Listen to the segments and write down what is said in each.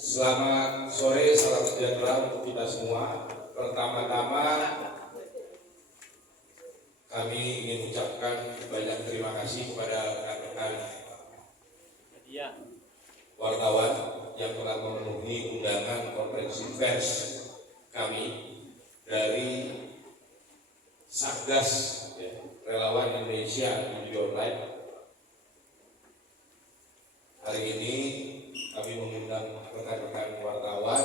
Selamat sore, salam sejahtera untuk kita semua. Pertama-tama kami ingin ucapkan banyak terima kasih kepada rekan-rekan wartawan yang telah memenuhi undangan konferensi pers kami dari Satgas Relawan Indonesia Judi Online. Hari ini kami mengundang rekan-rekan wartawan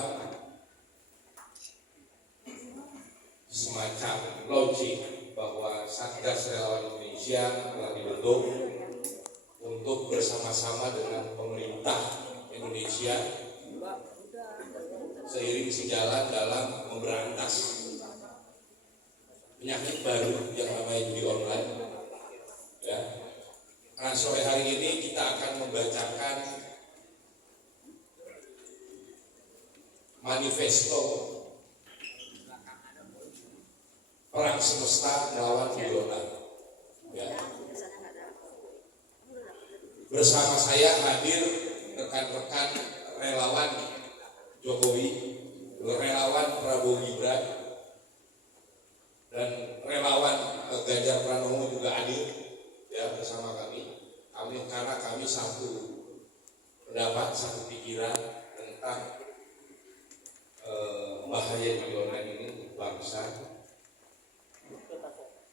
semacam launching bahwa Satgas Relawan Indonesia telah dibentuk untuk bersama-sama dengan pemerintah Indonesia seiring sejalan dalam memberantas penyakit baru yang namanya judi online. Ya. Nah, sore hari ini kita akan membacakan manifesto perang semesta melawan judi online. Ya. Bersama saya hadir rekan-rekan relawan Jokowi, relawan Prabowo Gibran, dan relawan Ganjar Pranowo juga hadir ya bersama kami. Karena kami satu pendapat, satu pikiran tentang bahaya judi online ini untuk bangsa.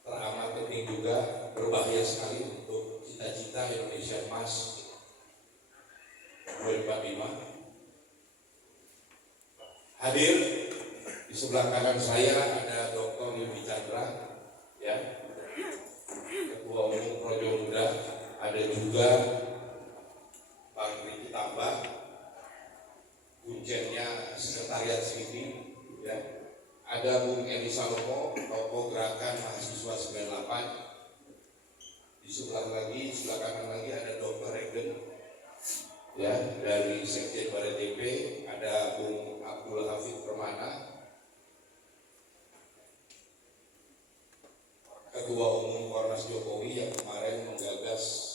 Teramat penting juga, berbahaya sekali untuk cita-cita Indonesia Emas 2045. Hadir di sebelah kanan saya ada Dr. Yudi Chandra, ya, Ketua Umum Projo Muda. Ada juga Bang Riki Tambah, Kuncennya Sekretariat Sini, ya. Ada Bung Edi Salomo, tokoh Gerakan Mahasiswa 98. Di sebelah kanan lagi ada Dr. Regen, ya, dari Sekjen Barat DP. Ada Bung Abdul Hafid Permana, Ketua Umum Ormas Jokowi yang kemarin menggagas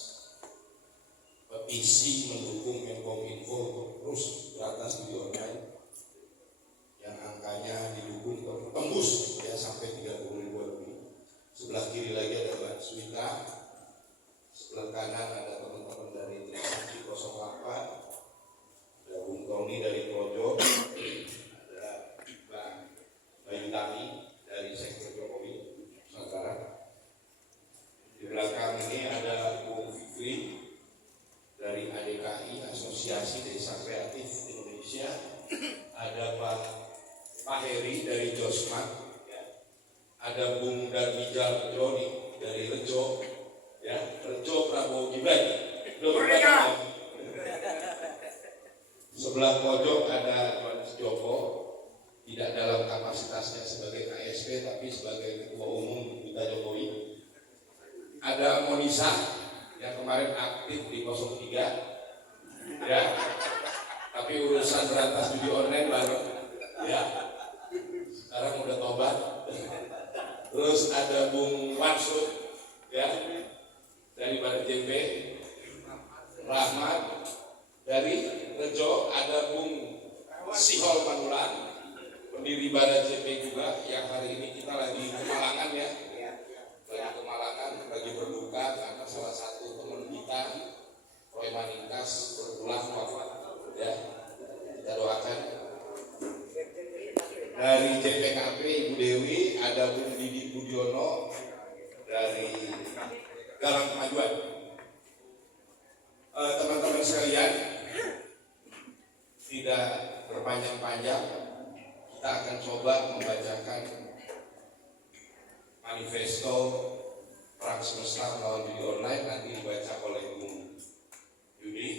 petisi mendukung Menkominfo untuk terus beratas judi online yang angkanya didukung tembus ya sampai 30.000 lebih. Sebelah kiri lagi ada Mbak Swita, sebelah kanan ada teman-teman dari Trisakti 08, ada Bung Tony dari Projo, ada Mbak Bayu Tami dari Sektor Jokowi Nusantara. Di belakang ini ada Bung Fikri dari ADKI, Asosiasi Desa Kreatif Indonesia. Ada Pak Heri dari Josmat, ya. Ada Bung Darmijal Joni dari Rejo, ya, Rejo Prabowo Gibran. Sebelah pojok ada Johannes Joko, tidak dalam kapasitasnya sebagai KSP tapi sebagai Ketua Umum Kita Jokowi. Ada Monisa yang kemarin aktif di 03, ya, tapi urusan berantas judi online baru, ya, sekarang udah tobat. Terus ada Bung Mansur, ya, dari Barat JP, Rahmat dari Rejo, ada Bung Sihol Manulan, pendiri Barat JP juga, yang hari ini kita lagi kemalangan, ya. Lagi kemalangan, lagi berduka karena salah satu teman kita, Roy Maningkas, berpulang wafat, ya. Kita doakan. Dari JPKP Ibu Dewi ada Bung Didi Budiono dari Galang Kemajuan. Teman-teman sekalian, tidak berpanjang-panjang, kita akan coba membacakan manifesto perang semesta melawan judi online. Nanti dibaca oleh Bung Yudi,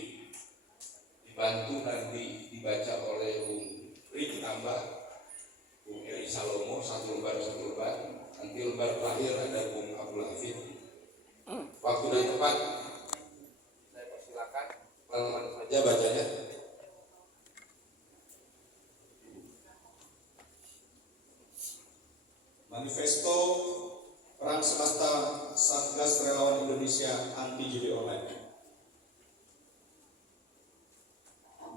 dibantu nanti dibaca oleh Bung Riki Tambah, Bung Edi Salomo, satu lembar. Nanti lembar terakhir ada Bung Abdul Hafid. Waktu dan tempat saya persilakan, teman-teman saja bacanya. Manifesto Perang Semesta Satgas Relawan Indonesia Anti Judi Online.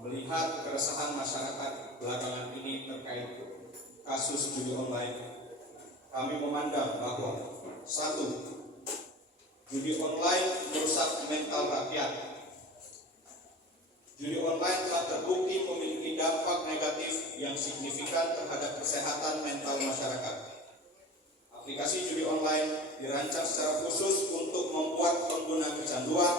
melihat keresahan masyarakat belakangan ini terkait kasus judi online, kami memandang bahwa satu, judi online merusak mental rakyat. Judi online telah terbukti memiliki dampak negatif yang signifikan terhadap kesehatan mental masyarakat. Aplikasi judi online dirancang secara khusus untuk membuat pengguna kecanduan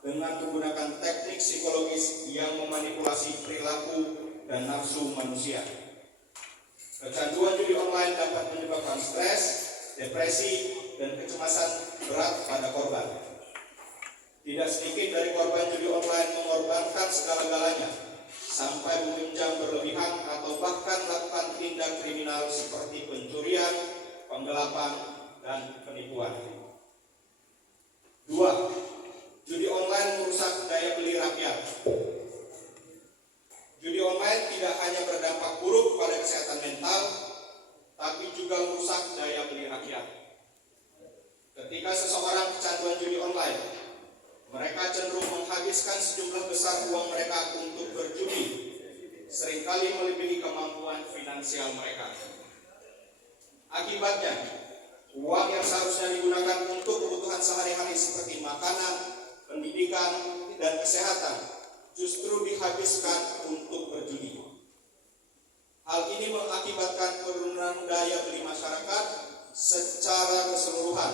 dengan menggunakan teknik psikologis yang memanipulasi perilaku dan nafsu manusia. Kecanduan judi online dapat menyebabkan stres, depresi, dan kecemasan berat pada korban. Tidak sedikit dari korban judi online mengorbankan segala-galanya sampai meminjam berlebihan atau bahkan melakukan tindak kriminal seperti pencurian, penggelapan, dan penipuan. 2. Judi online merusak daya beli rakyat. Judi online tidak hanya berdampak buruk pada kesehatan mental, tapi juga merusak daya beli rakyat. Ketika seseorang kecanduan judi online, mereka cenderung menghabiskan sejumlah besar uang mereka untuk berjudi, seringkali melebihi kemampuan finansial mereka. Akibatnya, uang yang seharusnya digunakan untuk kebutuhan sehari-hari seperti makanan, pendidikan, dan kesehatan justru dihabiskan untuk berjudi. Hal ini mengakibatkan penurunan daya beli masyarakat secara keseluruhan,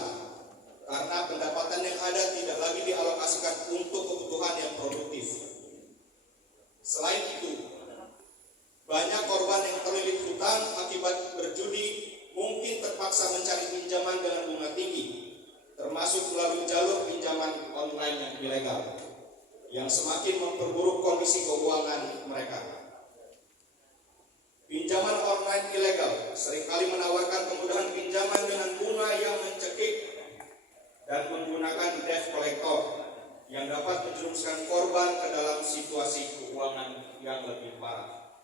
karena pendapatan yang ada tidak lagi dialokasikan untuk kebutuhan yang produktif. Selain itu, banyak korban yang terlilit hutang akibat berjudi mungkin terpaksa mencari pinjaman dengan bunga tinggi, termasuk melalui jalur pinjaman online yang ilegal, yang semakin memperburuk kondisi keuangan mereka. Pinjaman online ilegal seringkali menawarkan kemudahan pinjaman dengan bunga yang mencekik dan menggunakan debt collector yang dapat menjerumuskan korban ke dalam situasi keuangan yang lebih parah.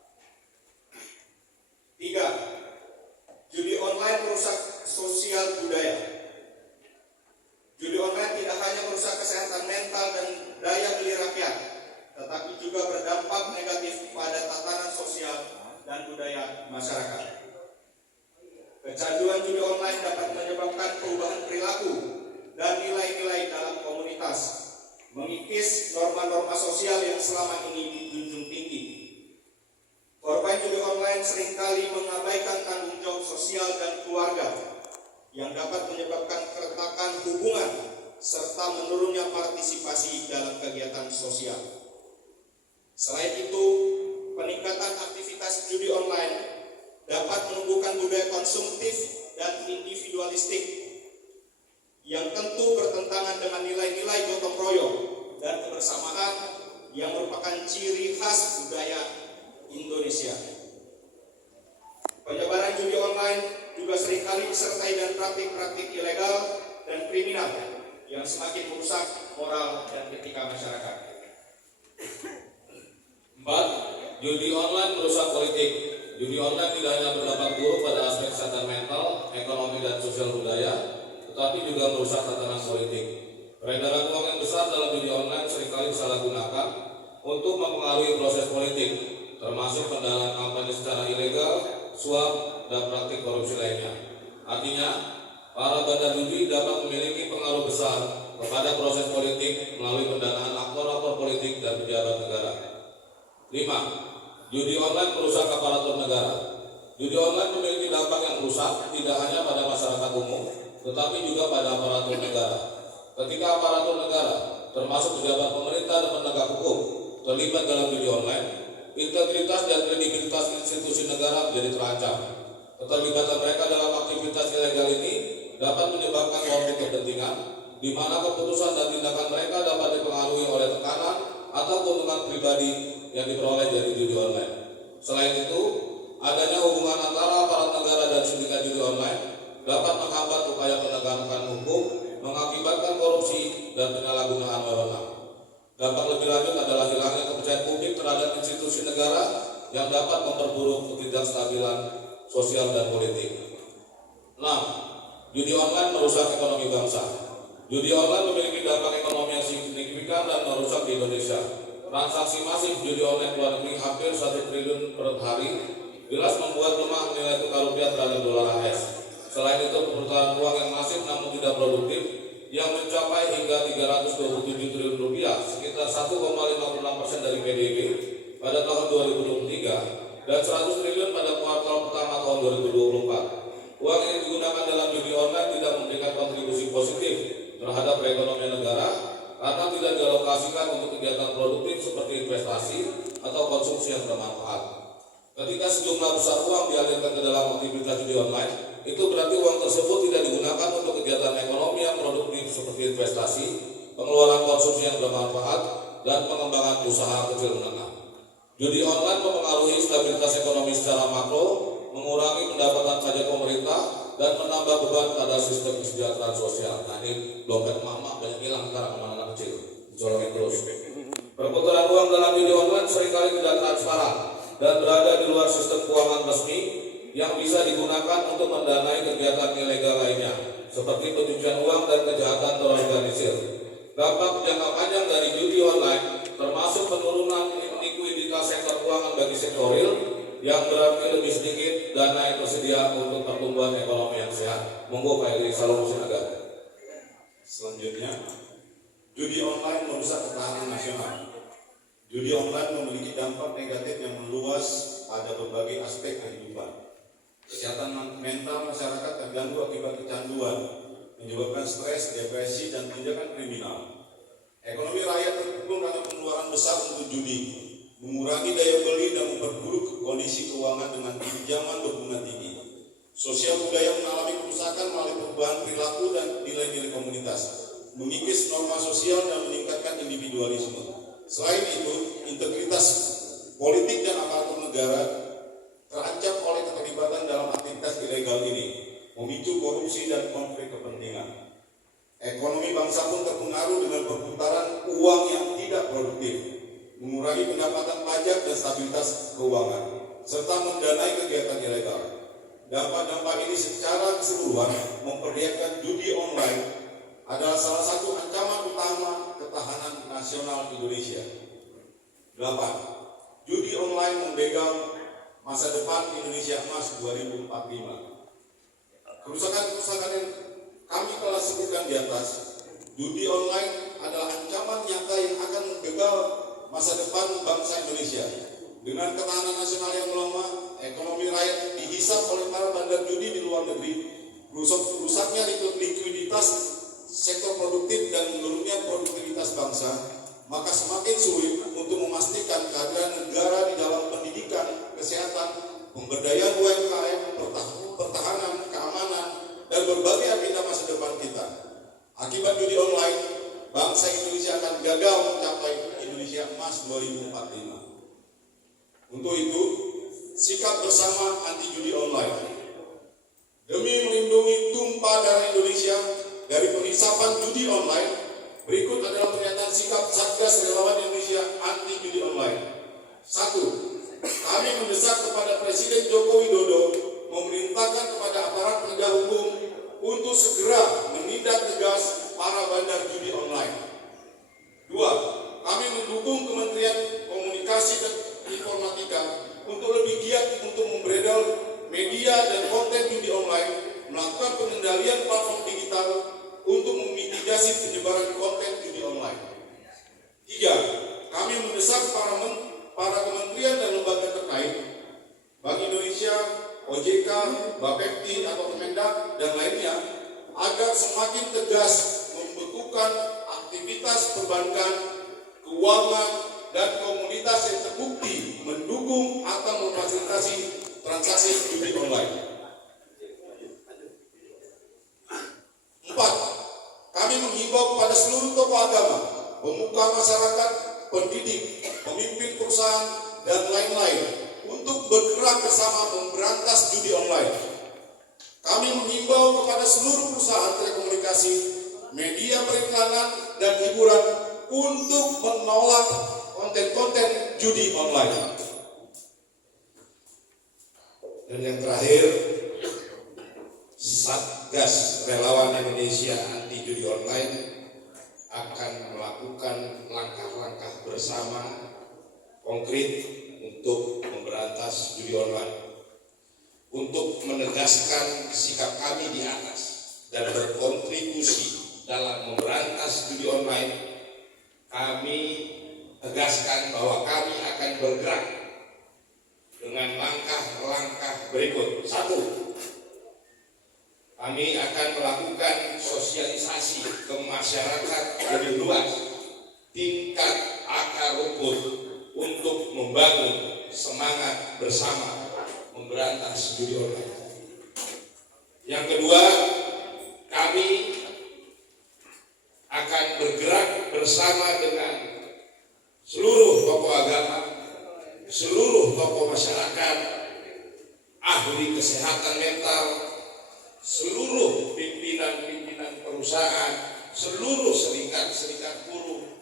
3. Judi online merusak sosial budaya. Judi online tidak hanya merusak kesehatan mental dan daya beli rakyat, tetapi juga berdampak negatif pada tatanan sosial dan budaya masyarakat. Kecanduan judi online dapat menyebabkan perubahan perilaku dan nilai-nilai dalam komunitas, mengikis norma-norma sosial yang selama ini dijunjung tinggi. Korban judi online seringkali mengabaikan tanggung jawab sosial dan keluarga, yang dapat menyebabkan keretakan hubungan serta menurunnya partisipasi dalam kegiatan sosial. Selain itu, peningkatan aktivitas judi online dapat menumbuhkan budaya konsumtif dan individualistik yang tentu bertentangan dengan nilai-nilai gotong royong dan kebersamaan yang merupakan ciri khas budaya Indonesia. Penyebaran judi online juga seringkali disertai dengan praktik-praktik ilegal dan kriminal yang semakin merusak moral dan etika masyarakat. 4. Judi online merusak politik. Judi online tidak hanya berdampak buruk pada aspek kesehatan mental, ekonomi, dan sosial budaya, tetapi juga merusak tatanan politik. Peredaran uang yang besar dalam judi online seringkali disalahgunakan untuk mempengaruhi proses politik, termasuk pendanaan kampanye secara ilegal, suap, dan praktik korupsi lainnya. Artinya, para bandar judi dapat memiliki pengaruh besar kepada proses politik melalui pendanaan aktor-aktor politik dan pejabat negara. 5. Judi online merusak aparatur negara. Judi online memiliki dampak yang merusak tidak hanya pada masyarakat umum, tetapi juga pada aparatur negara. Ketika aparatur negara, termasuk pejabat pemerintah dan penegak hukum, terlibat dalam judi online, integritas dan kredibilitas institusi negara menjadi terancam. Keterlibatan mereka dalam aktivitas ilegal ini dapat menyebabkan konflik kepentingan, di mana keputusan dan tindakan mereka dapat dipengaruhi oleh tekanan atau keuntungan pribadi yang diperoleh dari judi online. Selain itu, adanya hubungan antara aparat negara dan sindikat judi online dapat menghambat upaya penegakan hukum, mengakibatkan korupsi dan penyalahgunaan wewenang. Dampak lebih lanjut adalah hilangnya kepercayaan publik terhadap institusi negara yang dapat memperburuk ketidakstabilan sosial dan politik. 6. Judi online merusak ekonomi bangsa. Judi online memiliki dampak ekonomi yang signifikan dan merusak di Indonesia. transaksi masif judi online luar negeri hampir 1 triliun per hari, jelas membuat lemah nilai tukar rupiah terhadap dolar AS. Selain itu, perputaran uang yang masif namun tidak produktif yang mencapai hingga 327 triliun rupiah, sekitar 1,56% dari PDB pada tahun 2023 dan 100 triliun pada kuartal pertama tahun 2024. Uang ini digunakan dalam judi online tidak memberikan kontribusi positif terhadap perekonomian negara karena tidak dialokasikan untuk kegiatan produktif seperti investasi atau konsumsi yang bermanfaat. Ketika sejumlah besar uang dialirkan ke dalam aktivitas judi online, itu berarti uang tersebut tidak digunakan untuk kegiatan ekonomi yang produktif seperti investasi, pengeluaran konsumsi yang bermanfaat, dan pengembangan usaha kecil menengah. Judi online mempengaruhi stabilitas ekonomi secara makro, mengurangi pendapatan pajak pemerintah, dan menambah beban pada sistem kesejahteraan sosial. Nah, ini dompet mama banyak hilang sekarang sama anak kecil, dicolongin terus. Perputaran uang dalam judi online seringkali tidak transparan dan berada di luar sistem keuangan resmi yang bisa digunakan untuk mendanai kegiatan ilegal lainnya, seperti pencucian uang dan kejahatan terorganisir. Dampak jangka panjang dari judi online termasuk penurunan likuiditas sektor keuangan bagi sektor real, yang berarti lebih sedikit dana yang tersedia untuk pertumbuhan ekonomi yang sehat. Monggo Pak Edi Salomo Sinaga. Selanjutnya, judi online merusak ketahanan nasional. Judi online memiliki dampak negatif yang meluas pada berbagai aspek kehidupan. Kesehatan mental masyarakat terganggu akibat kecanduan, menyebabkan stres, depresi, dan tindakan kriminal. Ekonomi rakyat terpukul karena pengeluaran besar untuk judi, mengurangi daya beli dan memperburuk kondisi keuangan dengan pinjaman berbunga tinggi. Sosial budaya mengalami kerusakan melalui perubahan perilaku dan nilai-nilai komunitas, mengikis norma sosial dan meningkatkan individualisme. Selain itu, integritas politik dan aparatur negara terancam oleh keterlibatan dalam aktivitas ilegal ini, memicu korupsi dan konflik kepentingan. Ekonomi bangsa pun terpengaruh dengan perputaran uang yang tidak produktif, mengurangi pendapatan pajak dan stabilitas keuangan, serta mendanai kegiatan ilegal. Dampak-dampak ini secara keseluruhan memperlihatkan judi online adalah salah satu ancaman utama ketahanan nasional Indonesia. 8. Judi online membegal masa depan Indonesia Emas 2045. Kerusakan-kerusakan yang kami telah sebutkan di atas, judi online adalah ancaman nyata yang akan membegal masa depan bangsa Indonesia. Dengan ketahanan nasional yang melemah, ekonomi rakyat dihisap oleh para bandar judi di luar negeri, rusaknya likuiditas sektor produktif dan menurunnya produktivitas bangsa, maka semakin sulit untuk memastikan kehadiran negara di dalam pendidikan, kesehatan, pemberdayaan UMKM, pertahanan, keamanan, dan berbagai agenda masa depan kita. Akibat judi online, bangsa Indonesia akan gagal mencapai Indonesia Emas 2045. Untuk itu, sikap bersama anti judi online. Demi melindungi tumpah darah Indonesia dari penghisapan judi online, berikut adalah pernyataan sikap Satgas Relawan Indonesia Anti Judi Online. 1. Kami mendesak kepada Presiden Joko Widodo memerintahkan kepada aparat penegak hukum untuk segera menindak tegas para bandar judi online. 2. Kami mendukung Kementerian Komunikasi dan Informatika untuk lebih giat untuk membredel media dan konten judi online, melakukan pengendalian platform digital untuk memitigasi penyebaran konten judi online. 3. Kami mendesak para kementerian dan lembaga terkait, Bank Indonesia, OJK, Bapepti atau Kemendak dan lainnya, agar semakin tegas membekukan aktivitas perbankan, keuangan, dan komunitas yang terbukti mendukung atau memfasilitasi transaksi judi online. 4. Kami menghimbau kepada seluruh tokoh agama, pemuka masyarakat, pendidik, pemimpin perusahaan, dan lain-lain untuk bergerak bersama memberantas judi online. Kami menghimbau kepada seluruh perusahaan telekomunikasi, media periklanan, dan hiburan untuk menolak konten-konten judi online. Dan yang terakhir, Satgas Relawan Indonesia Anti Judi Online akan melakukan langkah-langkah bersama konkret untuk memberantas judi online, untuk menegaskan sikap kami di atas dan berkontribusi dalam memberantas judi online. Kami tegaskan bahwa kami akan bergerak dengan langkah-langkah berikut. 1. Kami akan melakukan sosialisasi ke masyarakat lebih luas, tingkat akar rumput, untuk membangun semangat bersama memberantas judi online. Yang kedua, kami akan bergerak bersama dengan seluruh tokoh agama, seluruh tokoh masyarakat, ahli kesehatan mental, seluruh pimpinan-pimpinan perusahaan, seluruh serikat-serikat buruh.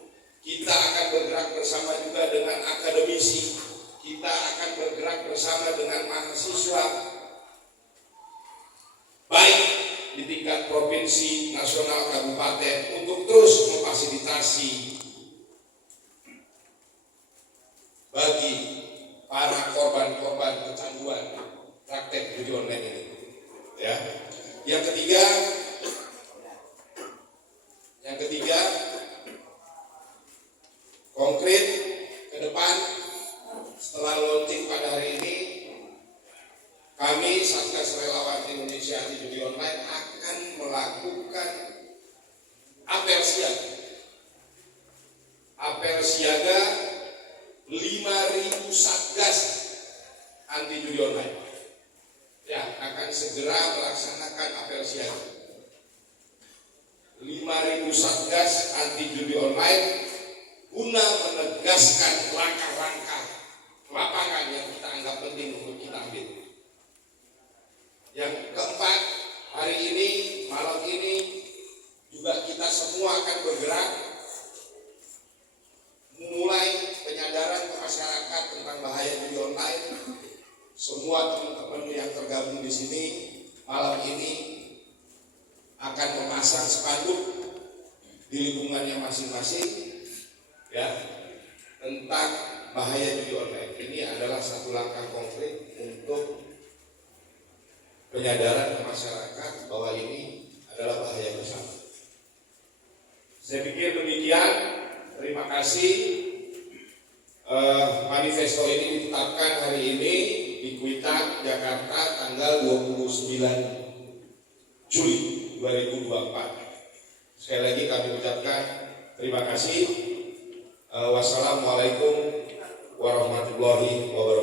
Kita akan bergerak bersama juga dengan akademisi, kita akan bergerak bersama dengan mahasiswa, baik di tingkat provinsi, nasional, kabupaten, untuk terus memfasilitasi bagi para korban-korban kecanduan praktek judi online ini. Ya. Yang ketiga, konkret ke depan setelah launching pada hari ini, kami Satgas Relawan Indonesia Anti Judi Online akan melakukan apel siaga 5.000 Satgas Anti Judi Online. Ya, akan segera melaksanakan apel siaga 5.000 Satgas Anti Judi Online guna menegaskan langkah-langkah lapangan yang kita anggap penting untuk kita ambil. Yang keempat, hari ini, malam ini juga kita semua akan bergerak memulai penyadaran ke masyarakat tentang bahaya judi online. Semua teman-teman yang tergabung di sini malam ini akan memasang spanduk di lingkungannya masing-masing, ya, tentang bahaya judi online. Ini adalah satu langkah konkret untuk penyadaran ke masyarakat bahwa ini adalah bahaya bersama. Saya pikir demikian. Terima kasih. Manifesto ini ditetapkan hari ini di Kuitang, Jakarta, tanggal 29 Juli 2024. Sekali lagi kami ucapkan terima kasih. Wassalamualaikum warahmatullahi wabarakatuh.